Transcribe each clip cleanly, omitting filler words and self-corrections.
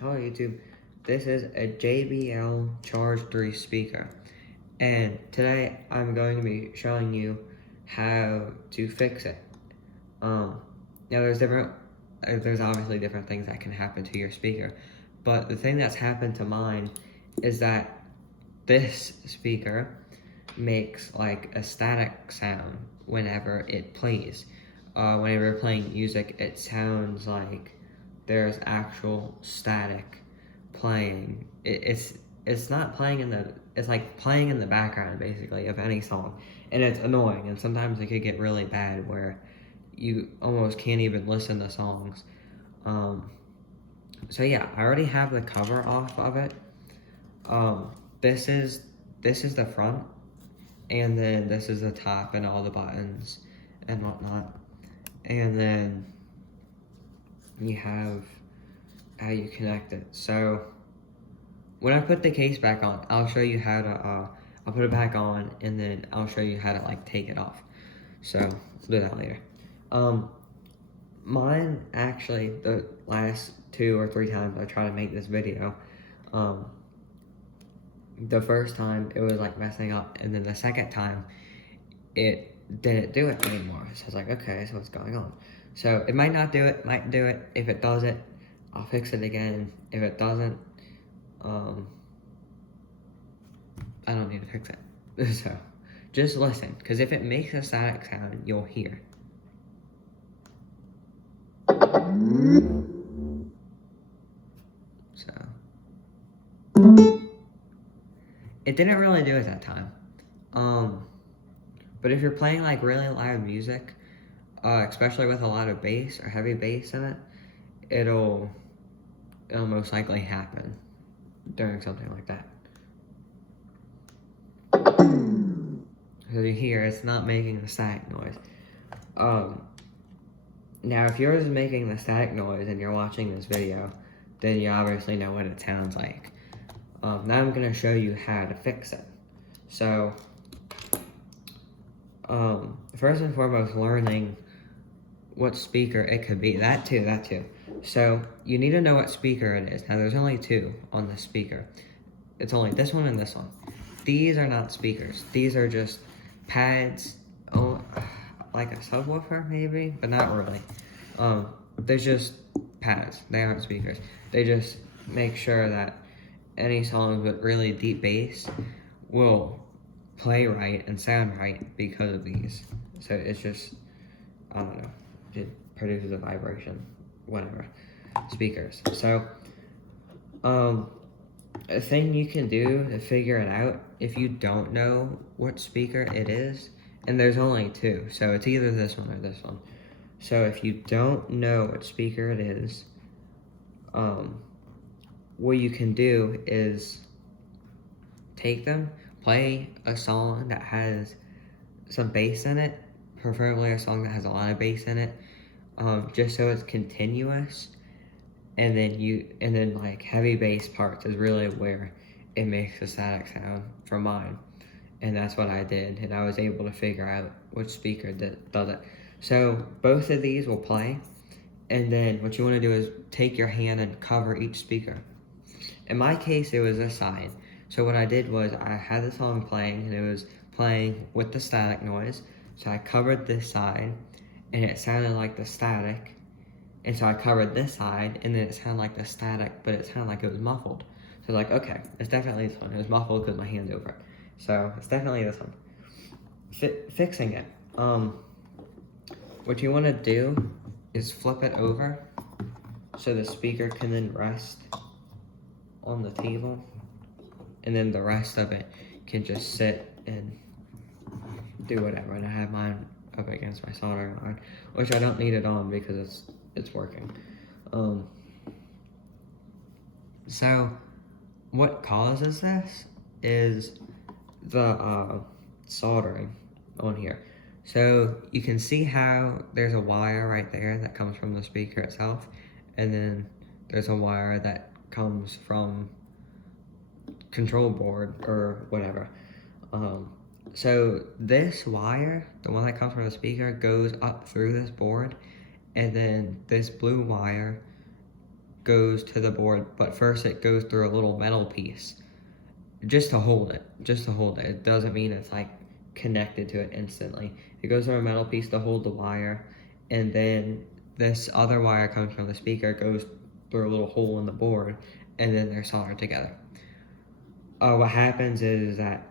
Hello YouTube, this is a JBL Charge 3 speaker, and today I'm going to be showing you how to fix it. Now there's obviously different things that can happen to your speaker, but the thing that's happened to mine is that this speaker makes like a static sound whenever it plays. Whenever you're playing music, it sounds like there's actual static playing. It's not playing it's like playing in the background basically of any song, and it's annoying, and sometimes it could get really bad where you almost can't even listen to songs. So yeah, I already have the cover off of it. This is the front, and then this is the top and all the buttons and whatnot, and then you have how you connect it. So when I put the case back on, I'll show you how to I'll put it back on, and then I'll show you how to like take it off. So we'll do that later. Mine actually, the last 2 or 3 times I try to make this video, the first time it was like messing up, and then the second time it didn't do it anymore. So I was like, okay, so what's going on? So it might not do it, might do it. If it does it, I'll fix it again. If it doesn't, I don't need to fix it. So just listen, because if it makes a static sound, you'll hear. So it didn't really do it that time. But if you're playing like really loud music, especially with a lot of bass or heavy bass in it, it'll most likely happen during something like that. So you hear it's not making the static noise. Now if yours is making the static noise and you're watching this video, then you obviously know what it sounds like. Now I'm going to show you how to fix it. So, first and foremost, learning what speaker it could be. That too. So, you need to know what speaker it is. Now, there's only 2 on the speaker. It's only this one and this one. These are not speakers. These are just pads, like a subwoofer maybe, but not really. They're just pads. They aren't speakers. They just make sure that any songs with really deep bass will play right and sound right because of these. So it's just, I don't know, it produces a vibration, whatever, speakers. So, a thing you can do to figure it out if you don't know what speaker it is, and there's only 2, so it's either this one or this one. So if you don't know what speaker it is, what you can do is take them, play a song that has some bass in it, preferably a song that has a lot of bass in it, just so it's continuous, and then like heavy bass parts is really where it makes a static sound for mine, and that's what I did, and I was able to figure out which speaker that does it. So both of these will play, and then what you want to do is take your hand and cover each speaker. In my case, it was this side. So what I did was I had the song playing, and it was playing with the static noise. So I covered this side, and it sounded like the static. And so I covered this side, and then it sounded like the static, but it sounded like it was muffled. So like, okay, it's definitely this one. It was muffled because my hand's over it. So it's definitely this one. Fixing it. What you want to do is flip it over so the speaker can then rest on the table, and then the rest of it can just sit and do whatever. And I have mine up against my soldering iron, which I don't need it on because it's working. So what causes this is the soldering on here. So you can see how there's a wire right there that comes from the speaker itself, and then there's a wire that comes from control board or whatever. So this wire, the one that comes from the speaker, goes up through this board, and then this blue wire goes to the board, but first it goes through a little metal piece just to hold it. It doesn't mean it's like connected to it instantly. It goes through a metal piece to hold the wire, and then this other wire comes from the speaker, goes through a little hole in the board, and then they're soldered together. What happens is that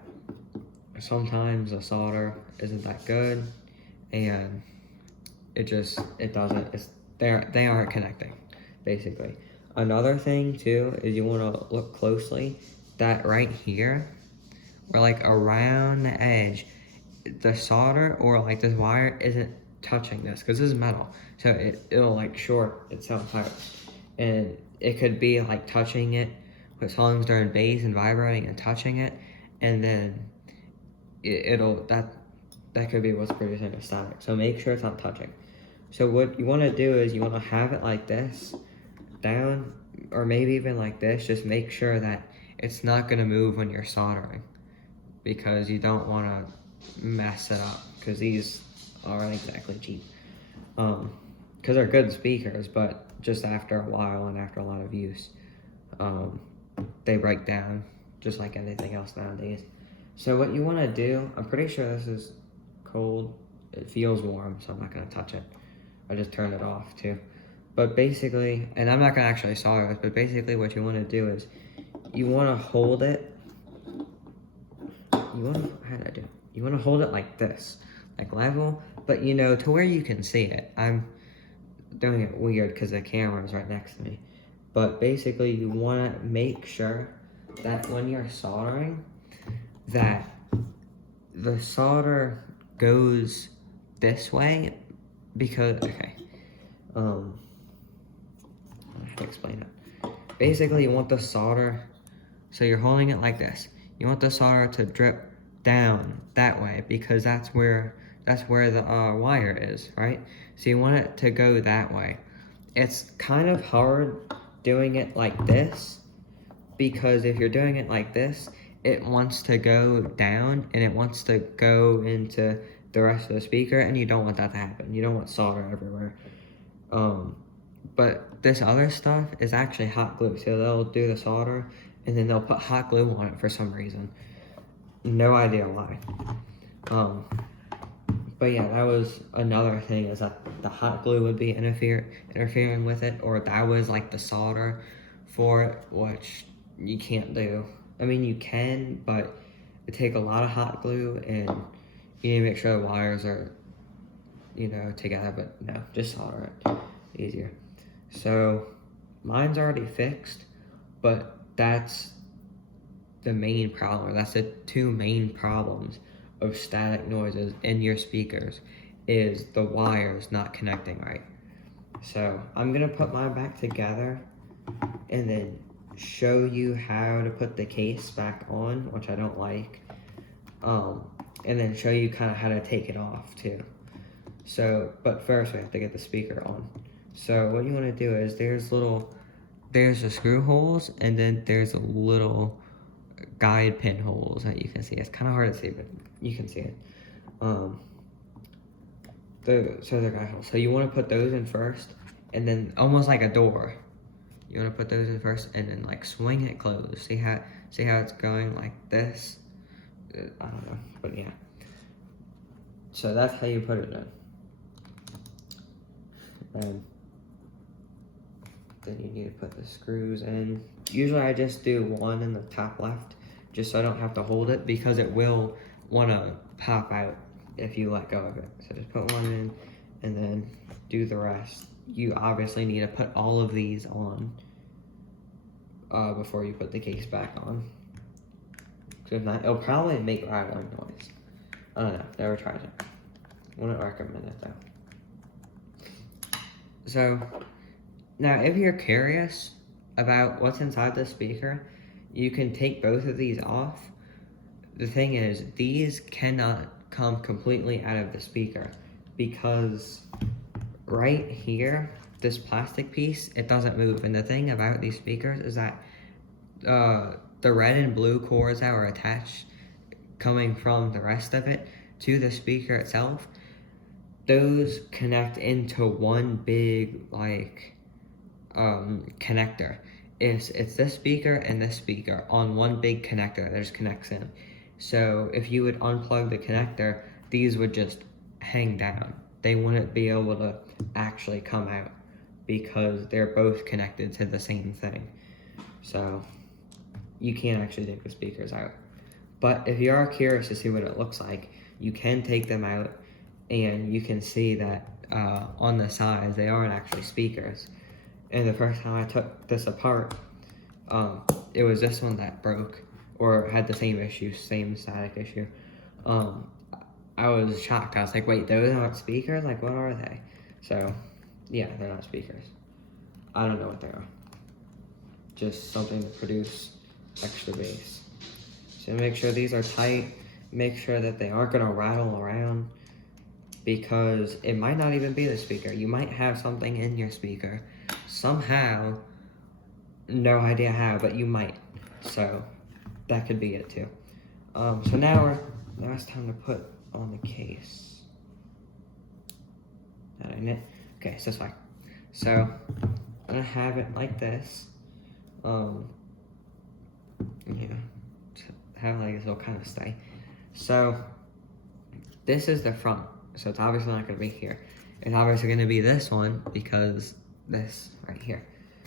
sometimes the solder isn't that good, and they aren't connecting, basically. Another thing too is you want to look closely that right here, or like around the edge, the solder or like this wire isn't touching this, because this is metal, so it'll like short itself out, and it could be like touching it with songs during bass and vibrating and touching it, and then that could be what's producing the static. So make sure it's not touching. So what you want to do is you want to have it like this down, or maybe even like this. Just make sure that it's not going to move when you're soldering, because you don't want to mess it up, because these aren't exactly cheap, because they're good speakers, but just after a while and after a lot of use, they break down just like anything else nowadays. So what you want to do, I'm pretty sure this is cold. It feels warm, so I'm not going to touch it. I just turned it off too. But basically, and I'm not going to actually solder this, but basically what you want to do is you want to hold it. You want to hold it like this, like level, but you know, to where you can see it. I'm doing it weird because the camera is right next to me. But basically, you want to make sure that when you're soldering, that the solder goes this way, because, okay, I have to explain it. Basically, you want the solder, so you're holding it like this. You want the solder to drip down that way, because that's where the wire is, right? So you want it to go that way. It's kind of hard doing it like this, because if you're doing it like this, it wants to go down and it wants to go into the rest of the speaker, and you don't want that to happen. You don't want solder everywhere. But this other stuff is actually hot glue, so they'll do the solder and then they'll put hot glue on it for some reason. No idea why. But yeah, that was another thing, is that the hot glue would be interfering with it, or that was like the solder for it, which you can't do. I mean, you can, but it take a lot of hot glue, and you need to make sure the wires are, you know, together, but no, just solder it, easier. So mine's already fixed, but that's the main problem. That's the two main problems of static noises in your speakers, is the wires not connecting right. So I'm gonna put mine back together and then show you how to put the case back on, which I don't like, and then show you kind of how to take it off too. So, but first we have to get the speaker on. So what you want to do is there's the screw holes, and then there's a little guide pin holes that you can see. It's kind of hard to see, but you can see it. So they're guide holes. So you want to put those in first, and then almost like a door. You want to put those in first, and then like swing it closed. See how it's going like this? I don't know, but yeah. So that's how you put it in. And then you need to put the screws in. Usually I just do one in the top left, just so I don't have to hold it, because it will want to pop out if you let go of it. So just put one in and then do the rest. You obviously need to put all of these on before you put the case back on. Because if not, it'll probably make rattling noise. I don't know, never tried it. Wouldn't recommend it though. So now if you're curious about what's inside the speaker, you can take both of these off. The thing is, these cannot come completely out of the speaker, because right here, this plastic piece, it doesn't move. And the thing about these speakers is that the red and blue cords that were attached coming from the rest of it to the speaker itself, those connect into one big, like, connector. It's this speaker and this speaker on one big connector that just connects in. So if you would unplug the connector, these would just hang down. They wouldn't be able to actually come out because they're both connected to the same thing. So you can't actually take the speakers out. But if you are curious to see what it looks like, you can take them out and you can see that on the sides, they aren't actually speakers. And the first time I took this apart, it was this one that broke or had the same issue, same static issue. I was shocked. I was like, wait, those aren't speakers? Like, what are they? So, yeah, they're not speakers. I don't know what they are. Just something to produce extra bass. So make sure these are tight. Make sure that they aren't gonna rattle around because it might not even be the speaker. You might have something in your speaker somehow, no idea how, but you might. So that could be it too. So now it's time to put on the case. That ain't it. Okay, so it's fine. So I'm gonna have it like this. Yeah, have like this will kind of stay. So this is the front. So it's obviously not gonna be here. It's obviously gonna be this one because this right here.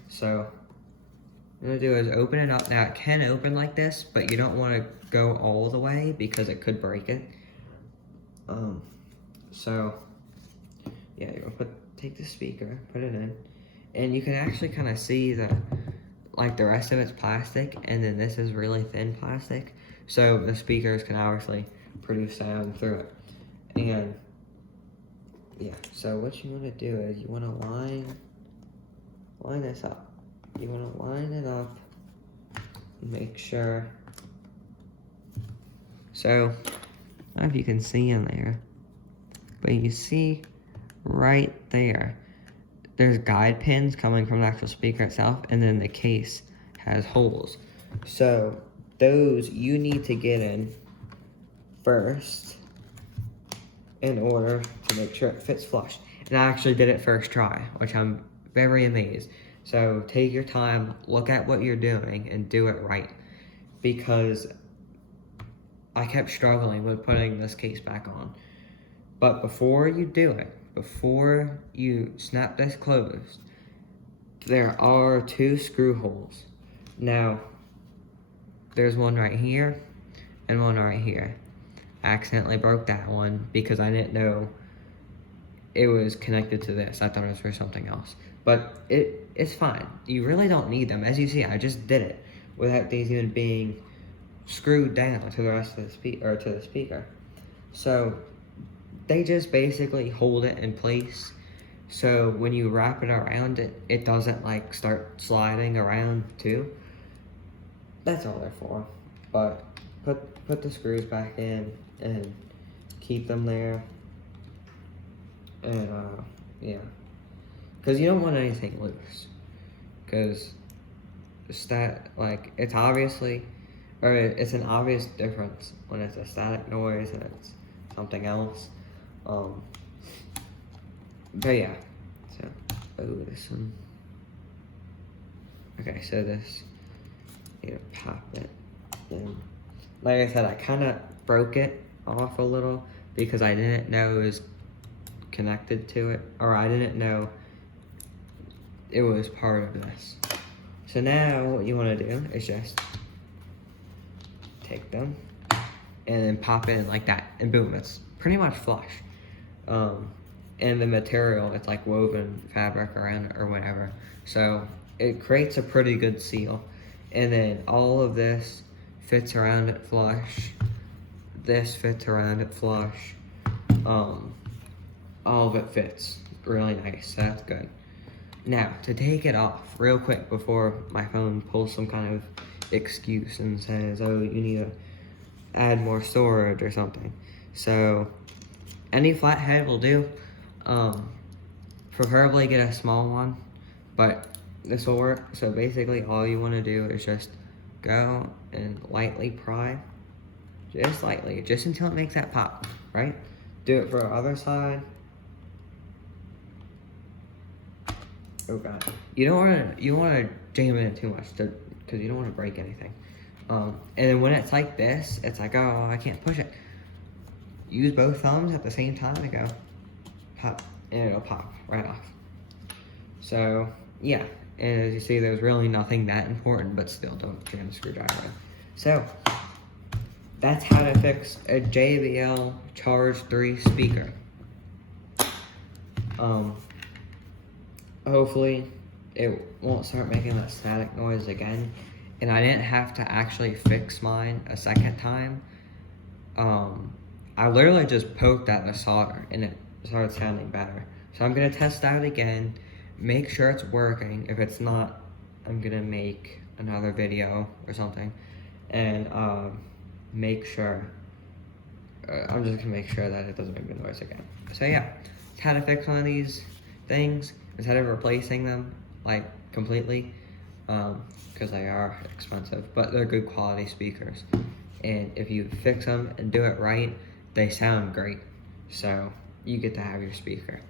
So what I'm gonna do is open it up. Now it can open like this, but you don't wanna go all the way because it could break it. So yeah, you're gonna take the speaker, put it in, and you can actually kind of see that like the rest of it's plastic and then this is really thin plastic. So the speakers can obviously produce sound through it. And yeah, so what you want to do is you want to line this up. You want to line it up, make sure. So I don't know if you can see in there, but you see right there, there's guide pins coming from the actual speaker itself, and then the case has holes. So those you need to get in first in order to make sure it fits flush. And I actually did it first try, which I'm very amazed. So take your time, look at what you're doing, and do it right. Because I kept struggling with putting this case back on. But before you do it, before you snap this closed, there are 2 screw holes. Now, there's one right here and one right here. I accidentally broke that one because I didn't know it was connected to this. I thought it was for something else. But it's fine. You really don't need them. As you see, I just did it without these even being screwed down to the rest of the speaker. So they just basically hold it in place. So when you wrap it around it, it doesn't like start sliding around too. That's all they're for. But put the screws back in and keep them there. And yeah, because you don't want anything loose. Because it's obviously, or it's an obvious difference when it's a static noise and it's something else. But yeah, so, this one. Okay, so this, you pop it in. Like I said, I kind of broke it off a little because I didn't know it was connected to it, or I didn't know it was part of this. So now what you want to do is just take them and then pop it in like that, and boom, it's pretty much flush. And the material, it's like woven fabric around it or whatever. So it creates a pretty good seal. And then all of this fits around it flush. This fits around it flush. All of it fits really nice, so that's good. Now, to take it off real quick before my phone pulls some kind of excuse and says, oh, you need to add more storage or something. So any flathead will do. Preferably get a small one, but this will work. So basically all you want to do is just go and lightly pry, just lightly, just until it makes that pop, right? Do it for the other side. Oh god, you don't want to jam it in too much because you don't want to break anything. And then when it's like this, it's like, oh, I can't push it. Use both thumbs at the same time and go pop, and it'll pop right off. So yeah, and as you see, there's really nothing that important, but still, don't jam the screwdriver in. So that's how to fix a JBL Charge 3 speaker. Hopefully it won't start making that static noise again, and I didn't have to actually fix mine a second time. I literally just poked at the solder and it started sounding better. So I'm gonna test out again, make sure it's working. If it's not, I'm gonna make another video or something, and make sure, I'm just gonna make sure that it doesn't make the noise again. So yeah, it's how to fix one of these things instead of replacing them like completely, because they are expensive, but they're good quality speakers. And if you fix them and do it right, they sound great. So you get to have your speaker.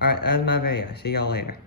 Alright, that was my video. See y'all later.